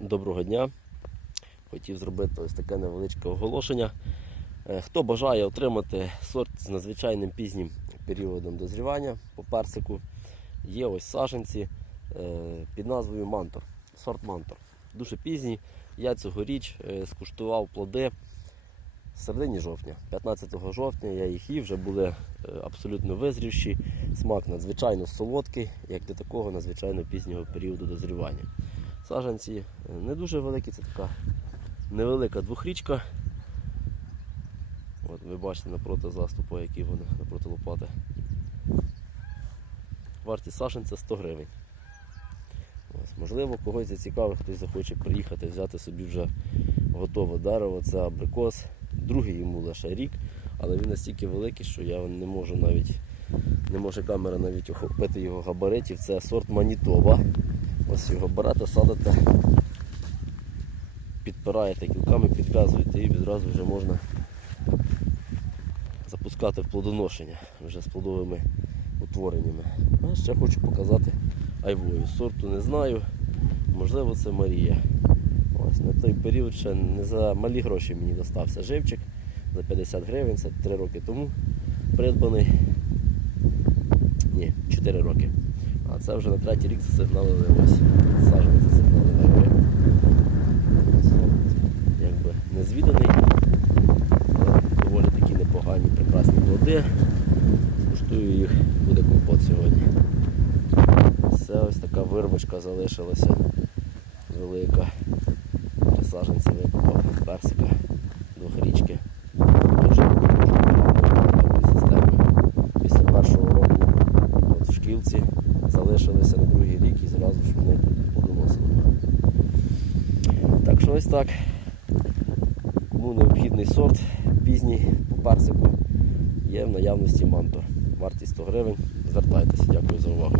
Доброго дня. Хотів зробити ось таке невеличке оголошення. Е, Хто бажає отримати сорт з надзвичайним пізнім періодом дозрівання по персику, є ось саженці е, під назвою Мантор. Сорт Мантор. Дуже пізній. Я цьогоріч е, скуштував плоди в середині жовтня. 15 жовтня я їх їв, вже були абсолютно визрівші. Смак надзвичайно солодкий, як для такого надзвичайно пізнього періоду дозрівання. Саженці е, не дуже великі, це така невелика двохрічка. От ви бачите напроти заступу, які вони напроти лопати. Вартість саженця 100 гривень. Ось, можливо, когось зацікавить, хтось захоче приїхати, взяти собі вже готове дерево, це абрикос. Другий йому лише рік, але він настільки великий, що я не можу навіть, не може камера навіть охопити його габаритів. Це сорт Манітоба. Ось його берете, садите, підпираєте кілками, підв'язуєте і відразу вже можна запускати в плодоношення вже з плодовими утвореннями. А ще хочу показати айвою. Сорту не знаю, можливо це Марія. Ось на той період ще не за малі гроші мені достався живчик за 50 гривень, це 3 роки тому придбаний. Ні, 4 роки. А це вже на третій рік засигналили ось сажені засигналили айвою. Якби незвіданий, доволі такі непогані, прекрасні плоди. Скуштую їх, буде компот сьогодні. Це ось така вирвочка залишилася велика. Три саженці викопав персика, двохрічки. Дуже такої системи. Після першого року от в шкілці залишилися на другий рік і зразу ж вони подоносили. Так що ось так. Кому необхідний сорт пізній по персику є в наявності мантор. Вартість 100 гривень. Звертайтеся. Дякую за увагу.